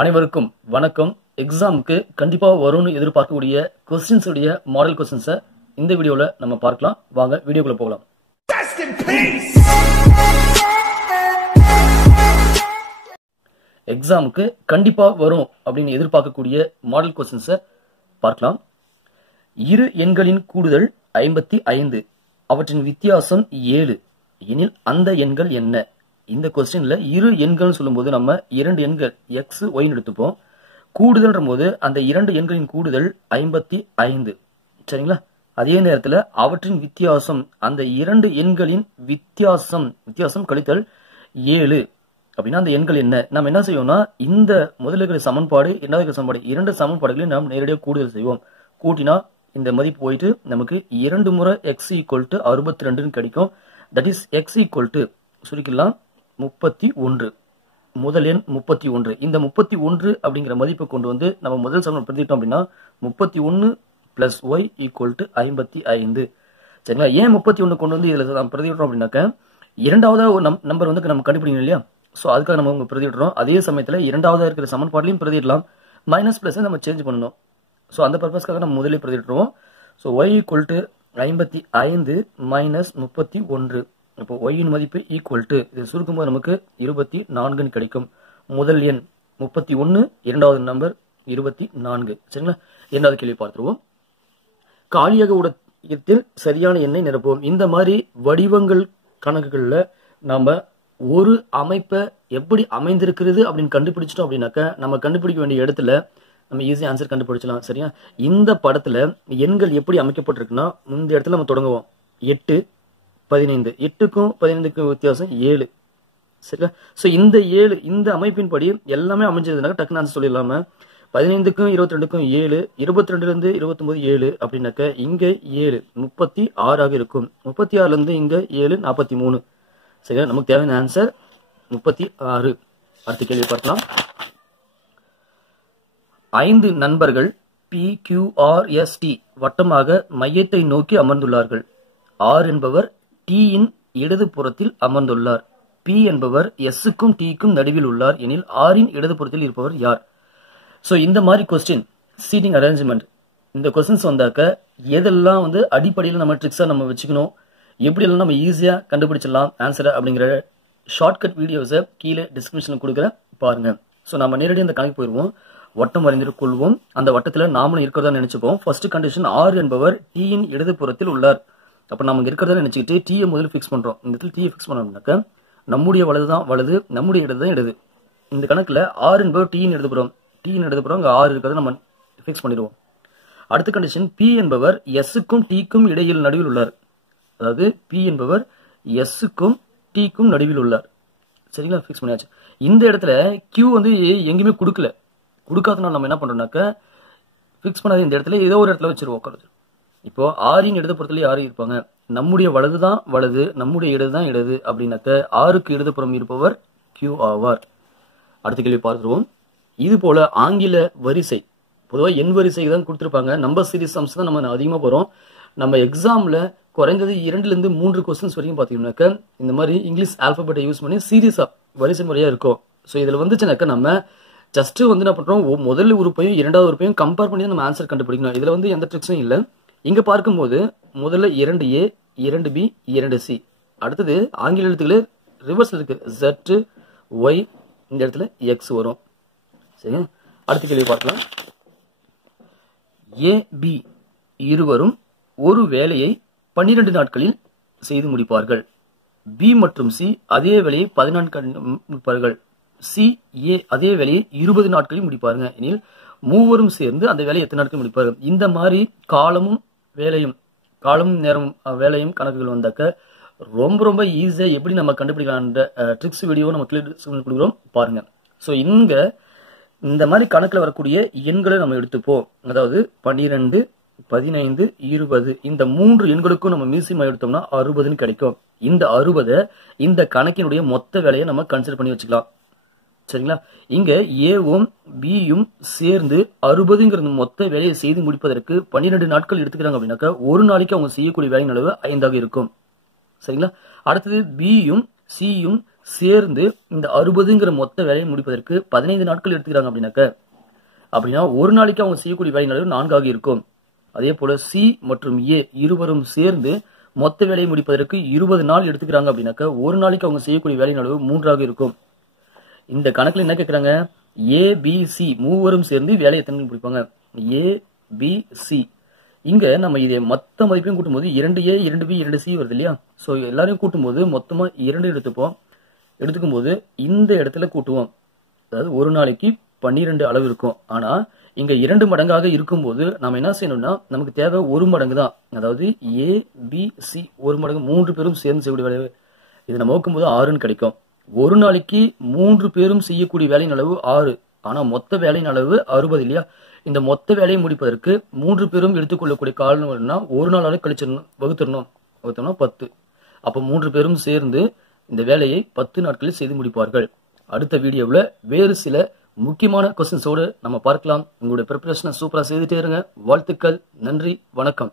அனைவருக்கும் வணக்கம். எக்ஸாமுக்கு கண்டிப்பா வரும்னு எதிர்பார்க்கக்கூடிய கொஸ்டின்ஸ் உடைய மாடல் கொஸ்டின்ஸை இந்த வீடியோல நம்ம பார்க்கலாம். வாங்க வீடியோக்குள்ள போகலாம். எக்ஸாமுக்கு கண்டிப்பா வரும் அப்படின்னு எதிர்பார்க்கக்கூடிய மாடல் கொஸ்டின்ஸை பார்க்கலாம். இரு எண்களின் கூடுதல் 55, அவற்றின் வித்தியாசம் 7 எனில் அந்த எண்கள் என்ன? இந்த கொஸ்டின்ல இரு எண்கள் சொல்லும்போது நம்ம இரண்டு எண்கள் எக்ஸ் ஒய்னு எடுத்துப்போம். கூடுதல்ன்ற போது அந்த இரண்டு எண்களின் கூடுதல் 55, சரிங்களா? அதே நேரத்தில் அவற்றின் வித்தியாசம், அந்த இரண்டு எண்களின் வித்தியாசம் கழித்தல் 7 அப்படின்னா அந்த எண்கள் என்ன? நம்ம என்ன செய்வோம்னா இந்த முதல்ல இருக்கிற சமன்பாடு இரண்டாவது இருக்கிற சமன்பாடு இரண்டு சமன்பாடுகளையும் நாம் நேரடியாக கூடுதல் செய்வோம். கூட்டினா இந்த மதிப்பு போயிட்டு நமக்கு 2 முறை எக்ஸ் ஈக்குவல் டு 62 கிடைக்கும். That is x equal to சுருக்கலாம் 31, முதல் எண் 31. இந்த 31 அப்படிங்கிற மதிப்பை கொண்டு வந்து நம்ம முதல் சமன்பாடு பிரதிட்டோம் அப்படின்னா 31 பிளஸ் ஒய் ஈக்குவல் டு 55, சரிங்களா? ஏன் 31 கொண்டு வந்து இதுல நம்ம பிரதிட்டோம் அப்படின்னாக்க இரண்டாவதா ஒரு நம்பர் வந்து நம்ம கண்டுபிடிக்கணும் இல்லையா? ஸோ அதுக்காக நம்ம பிரதிடுறோம். அதே சமயத்தில் இரண்டாவதா இருக்கிற சமன்பாட்டிலையும் பிரதிடலாம். மைனஸ் பிளஸ் நம்ம சேஞ்ச் பண்ணணும். ஸோ அந்த பர்பஸ்க்காக நம்ம முதலே பிரதிடுறோம். So y equal to 55 minus 31. இப்போ ஒய்யின் மதிப்பு ஈக்குவல் டு இது சுருக்கும்போது நமக்கு 24 கிடைக்கும். முதல் எண் 31, இரண்டாவது நம்பர் 24, சரிங்களா? இரண்டாவது கேள்வி பார்த்துருவோம். காலியாக இடத்தில் சரியான எண்ணை நிரப்புவோம். இந்த மாதிரி வடிவங்கள் கணக்குகளில் நாம ஒரு அமைப்பை எப்படி அமைந்திருக்கிறது அப்படின்னு கண்டுபிடிச்சிட்டோம் அப்படின்னாக்க நம்ம கண்டுபிடிக்க வேண்டிய இடத்துல நம்ம ஈஸியாக ஆன்சர் கண்டுபிடிச்சலாம், சரியா? இந்த படத்துல எண்கள் எப்படி அமைக்கப்பட்டிருக்குன்னா இந்த இடத்துல நம்ம தொடங்குவோம். 8, 15, 8க்கும் 15க்கும் வித்தியாசம் 7, சரியா? ஸோ இந்த 7 இந்த அமைப்பின் படி எல்லாமே அமைஞ்சதுனாக்க டக்குன்னு ஆன்சர் சொல்லிடலாம. 15க்கும் 22க்கும் 7, 22லேருந்து 29 7 அப்படின்னாக்க இங்க 7 36 இருக்கும். 36லேருந்து இங்க 7 43, சரியா? நமக்கு தேவையான ஆன்சர் 36. அடுத்த கேள்வி பார்க்கலாம். 5 நண்பர்கள் PQRST வட்டமாக மையத்தை நோக்கி அமர்ந்துள்ளார்கள். R என்பவர் T இன் இடது புறத்தில் அமர்ந்துள்ளார். P என்பவர் S-க்கும் T-க்கும் நடுவில் உள்ளார் எனில் R இன் இடது புறத்தில் இருப்பவர் யார்? ஸோ இந்த மாதிரி கொஸ்டின் சீட்டிங் அரேஞ்ச்மெண்ட் இந்த கொஸ்டின்ஸ் வந்தாக்க எதெல்லாம் வந்து அடிப்படையில் நம்ம ட்ரிக்ஸாக நம்ம வச்சுக்கணும், எப்படி எல்லாம் நம்ம ஈஸியாக கண்டுபிடிச்சிடலாம் ஆன்சரை அப்படிங்கிற ஷார்ட்கட் வீடியோஸை கீழே டிஸ்கிரிப்ஷனில் கொடுக்குறேன், பாருங்க. ஸோ நம்ம நேரடியாக அந்த கணக்கு போயிடுவோம். வட்டம் வரைந்து கொள்வோம். அந்த வட்டத்தில் நாமளும் இருக்கிறதா நினைச்சுப்போம். ஃபர்ஸ்ட் கண்டிஷன் ஆர் என்பவர் டீயின் இடது புறத்தில் உள்ளார். அப்போ நம்ம இருக்கிறதா நினைச்சுக்கிட்டு டீயை முதல்ல ஃபிக்ஸ் பண்றோம். இந்த இடத்துல டீயை ஃபிக்ஸ் பண்ணோம்னாக்க நம்முடைய வலது தான் வலது, நம்முடைய இடது தான் இடது. இந்த கணக்கில் ஆர் என்பவர் டீயின் இடதுபுறம், டீயின் இடதுபுறம் அங்கே ஆறு இருக்கிறத நம்ம ஃபிக்ஸ் பண்ணிடுவோம். அடுத்த கண்டிஷன் பி என்பவர் எஸ்ஸுக்கும் டீக்கும் இடையில் நடுவில் உள்ளார். அதாவது பி என்பவர் எஸ்ஸுக்கும் டீக்கும் நடுவில் உள்ளார், சரிங்களா? ஃபிக்ஸ் பண்ணியாச்சு. இந்த இடத்துல கியூ வந்து எங்கேயுமே கொடுக்காதனால நம்ம என்ன பண்றோம்னாக்க ஃபிக்ஸ் பண்ணாத இந்த இடத்துல ஏதோ ஒரு இடத்துல வச்சிருவோம் உட்காந்து. இப்போ ஆரின் இடது புறத்துலேயே ஆறு இருப்பாங்க. நம்முடைய வலது தான் வலது, நம்முடைய இடது தான் இடது அப்படின்னாக்க ஆறுக்கு இடதுபுறம் இருப்பவர் கியூ ஆவார். அடுத்த கேள்வி பார்த்துருவோம். இது போல ஆங்கில வரிசை பொதுவாக எண் வரிசை தான் கொடுத்துருப்பாங்க. நம்பர் சீரிஸ் சம்ஸ் தான் நம்ம அதிகமாக போகிறோம். நம்ம எக்ஸாமில் குறைந்தது 2லேருந்து 3 கொஸ்டின்ஸ் வரைக்கும் பார்த்தீங்கன்னாக்க இந்த மாதிரி இங்கிலீஷ் ஆல்பபெட்டை யூஸ் பண்ணி சீரியஸாக வரிசை முறையாக இருக்கும். ஸோ இதில் வந்துச்சுனாக்க நம்ம ஜஸ்ட் வந்து என்ன பண்ணுறோம், முதல் உறுப்பையும் இரண்டாவது உறுப்பையும் கம்பேர் பண்ணி நம்ம ஆன்சர் கண்டுபிடிக்கணும். இதில் வந்து எந்த ட்ரிக்ஸும் இல்லை. இங்கே பார்க்கும்போது முதல்ல 2A 2B 2C, அடுத்தது ஆங்கில எழுத்துக்களே ரிவர்ஸில் இருக்கு, Z Y, இந்த இடத்துல X வரும், சரி? அடுத்த கேள்வி பார்க்கலாம். AB இருவரும் ஒரு வேலையை 12 நாட்களில் செய்து முடிப்பார்கள். B மற்றும் C அதே வேலையை 14 முடிப்பார்கள். C A அதே வேலையை 20 நாட்களில் முடிப்பாருங்க எனில் மூவரும் சேர்ந்து அந்த வேலையை எத்தனை நாட்கள் முடிப்பார்கள்? இந்த மாதிரி காலமும் நேரம் வேலையும் கணக்குகள் வந்தாக்க ரொம்ப ரொம்ப ஈஸியாக எப்படி நம்ம கண்டுபிடிக்கலாம் ட்ரிக்ஸ் வீடியோ நம்ம கொடுக்குறோம், பாருங்க. ஸோ இங்க இந்த மாதிரி கணக்கில் வரக்கூடிய எண்களை நம்ம எடுத்துப்போம். அதாவது 12, 15, 20 இந்த 3 எண்களுக்கும் நம்ம மீசிமா எடுத்தோம்னா 60 கிடைக்கும். இந்த 60 இந்த கணக்கினுடைய மொத்த வேலையை நம்ம கன்சிடர் பண்ணி வச்சுக்கலாம், சரிங்களா? இங்க ஏவும் பியும் சேர்ந்து 60ங்கிறது மொத்த வேலையை செய்து முடிப்பதற்கு 12 நாட்கள் எடுத்துக்கிறாங்க அப்படின்னாக்கா ஒரு நாளைக்கு அவங்க செய்யக்கூடிய வேலையின் அளவு 5ஆக இருக்கும், சரிங்களா? அடுத்தது பியும் சியும் சேர்ந்து இந்த 60ங்கிற மொத்த வேலையை முடிப்பதற்கு 15 நாட்கள் எடுத்துக்கிறாங்க அப்படின்னா ஒரு நாளைக்கு அவங்க செய்யக்கூடிய வேலையின் அளவு 4 இருக்கும். அதே போல சி மற்றும் ஏ இருவரும் சேர்ந்து மொத்த வேலையை முடிப்பதற்கு 20 நாள் எடுத்துக்கிறாங்க அப்படின்னாக்க ஒரு நாளைக்கு அவங்க செய்யக்கூடிய வேலையின் அளவு 3 இருக்கும். இந்த கணக்குல என்ன கேட்கறாங்க, ஏ பி சி மூவரும் சேர்ந்து வேலையை எத்தனை முடிப்பாங்க, ஏ பி சி. இங்க நம்ம இதை மொத்த மதிப்பையும் கூட்டும்போது 2A 2B 2C வருது இல்லையா. சோ எல்லாரையும் கூட்டும்போது மொத்தமா 2 எடுத்துக்கும் போது இந்த இடத்துல கூட்டுவோம். அதாவது ஒரு நாளைக்கு 12 அளவு இருக்கும். ஆனா இங்க 2 மடங்காக இருக்கும்போது நம்ம என்ன செய்யணும்னா நமக்கு தேவை 1 மடங்கு தான். அதாவது ஏ பி சி 1 மடங்கு 3 பேரும் சேர்ந்து செய்யக்கூடிய வேலை. இது நம்ம வகுக்கும்போது 6ன்னு கிடைக்கும். ஒரு நாளைக்கு 3 பேரும் செய்யக்கூடிய வேலையின் அளவு 6. ஆனா மொத்த வேலையின் அளவு 60 இல்லையா. இந்த மொத்த வேலையை முடிப்பதற்கு 3 பேரும் எடுத்துக்கொள்ளக்கூடிய காலம் ஒரு நாளால கழிச்சிடணும், வகுத்தரணும் 10. அப்ப 3 பேரும் சேர்ந்து இந்த வேலையை 10 நாட்களில் செய்து முடிப்பார்கள். அடுத்த வீடியோவில் வேறு சில முக்கியமான கொஸ்டின்ஸோடு நம்ம பார்க்கலாம். உங்களுடைய ப்ரிப்பரேஷனை சூப்பரா செய்துட்டே இருங்க. வாழ்த்துக்கள். நன்றி. வணக்கம்.